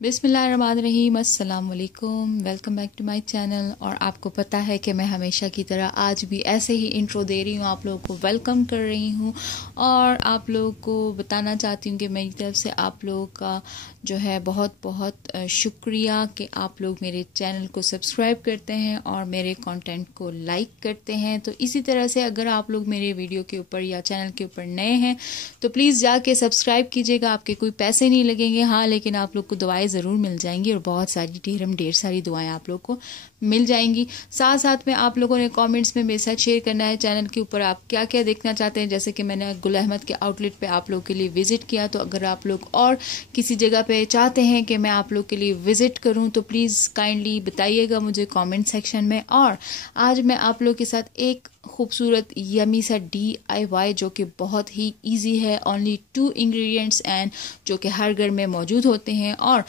बिस्मिल्लाहिर्रहमानिर्रहीम, अस्सलाम वालेकुम, welcome back to my channel. और आपको पता है कि मैं हमेशा की तरह आज भी ऐसे ही इंट्रो दे रही हूँ, आप लोगों को वेलकम कर रही हूँ और आप लोगों को बताना चाहती हूँ कि मेरी तरफ से आप लोगों का जो है बहुत बहुत शुक्रिया कि आप लोग मेरे चैनल को सब्सक्राइब करते हैं और मेरे कंटेंट को लाइक करते हैं। तो इसी तरह से अगर आप लोग मेरे वीडियो के ऊपर या चैनल के ऊपर नए हैं तो प्लीज़ जाके सब्सक्राइब कीजिएगा। आपके कोई पैसे नहीं लगेंगे, हाँ, लेकिन आप लोग को दुआएं ज़रूर मिल जाएंगी और बहुत सारी ढेर सारी दुआएं आप लोग को मिल जाएंगी। साथ साथ में आप लोगों ने कमेंट्स में मेरे साथ शेयर करना है चैनल के ऊपर आप क्या क्या देखना चाहते हैं। जैसे कि मैंने गुल अहमद के आउटलेट पे आप लोग के लिए विजिट किया, तो अगर आप लोग और किसी जगह पे चाहते हैं कि मैं आप लोग के लिए विजिट करूं तो प्लीज़ काइंडली बताइएगा मुझे कमेंट सेक्शन में। और आज मैं आप लोग के साथ एक खूबसूरत यमी सा DIY जो कि बहुत ही इजी है, ओनली 2 इंग्रेडिएंट्स एंड जो कि हर घर में मौजूद होते हैं और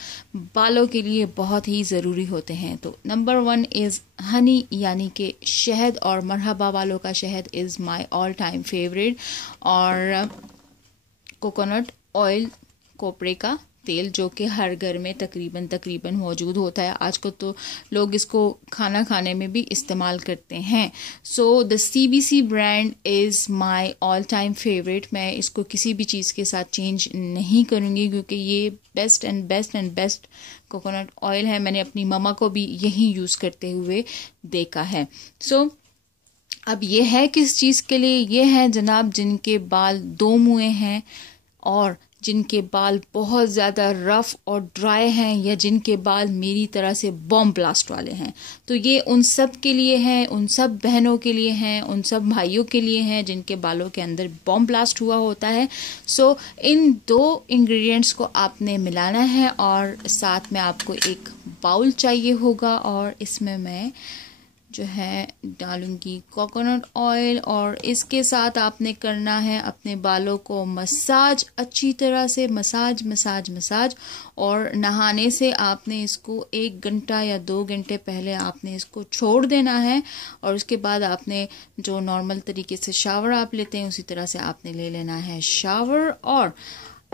बालों के लिए बहुत ही ज़रूरी होते हैं। तो नंबर 1 इज़ हनी, यानी कि शहद, और मरहबा वालों का शहद is my all time favourite. और कोकोनट ऑयल, कोपरे का तेल, जो कि हर घर में तकरीबन मौजूद होता है। आजकल तो लोग इसको खाना खाने में भी इस्तेमाल करते हैं। So the CBC brand is my all time favourite. मैं इसको किसी भी चीज़ के साथ चेंज नहीं करूँगी क्योंकि ये बेस्ट कोकोनट ऑयल है। मैंने अपनी मम्मा को भी यही यूज़ करते हुए देखा है। सो अब ये है किस चीज़ के लिए? ये है जनाब जिनके बाल दो मुँहे हैं और जिनके बाल बहुत ज़्यादा रफ और ड्राई हैं, या जिनके बाल मेरी तरह से बॉम्ब ब्लास्ट वाले हैं। तो ये उन सब के लिए हैं, उन सब बहनों के लिए हैं, उन सब भाइयों के लिए हैं जिनके बालों के अंदर बॉम्ब ब्लास्ट हुआ होता है। सो इन 2 इंग्रेडिएंट्स को आपने मिलाना है और साथ में आपको एक बाउल चाहिए होगा और इसमें मैं जो है डालूंगी कोकोनट ऑयल। और इसके साथ आपने करना है अपने बालों को मसाज, अच्छी तरह से मसाज। और नहाने से आपने इसको 1 घंटा या 2 घंटे पहले आपने इसको छोड़ देना है। और उसके बाद आपने जो नॉर्मल तरीके से शावर आप लेते हैं उसी तरह से आपने ले लेना है शावर और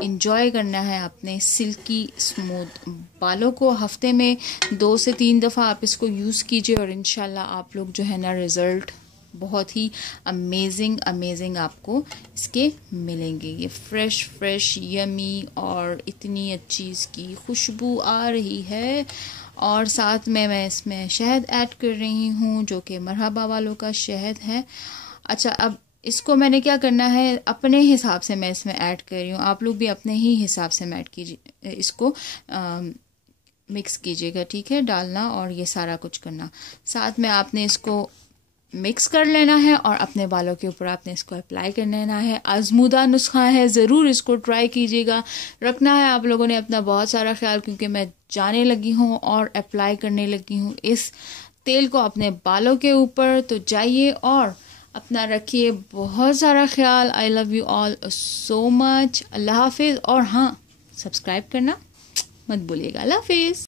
इंजॉय करना है अपने सिल्की स्मूथ बालों को। हफ्ते में 2 से 3 दफ़ा आप इसको यूज़ कीजिए और इंशाल्लाह आप लोग जो है ना रिज़ल्ट बहुत ही अमेजिंग आपको इसके मिलेंगे। ये फ्रेश यमी और इतनी अच्छी इसकी खुशबू आ रही है। और साथ में मैं इसमें शहद ऐड कर रही हूँ जो कि मरहबा वालों का शहद है। अच्छा, अब इसको मैंने क्या करना है, अपने हिसाब से मैं इसमें ऐड कर रही हूँ, आप लोग भी अपने ही हिसाब से ऐड कीजिए, इसको मिक्स कीजिएगा, ठीक है, डालना और ये सारा कुछ करना। साथ में आपने इसको मिक्स कर लेना है और अपने बालों के ऊपर आपने इसको अप्लाई कर लेना है। आजमूदा नुस्खा है, ज़रूर इसको ट्राई कीजिएगा। रखना है आप लोगों ने अपना बहुत सारा ख्याल, क्योंकि मैं जाने लगी हूँ और अप्लाई करने लगी हूँ इस तेल को अपने बालों के ऊपर। तो जाइए और अपना रखिए बहुत सारा ख्याल। I love you all so much. अल्लाह हाफिज़। और हाँ, सब्सक्राइब करना मत भूलिएगा। अल्लाह हाफिज़।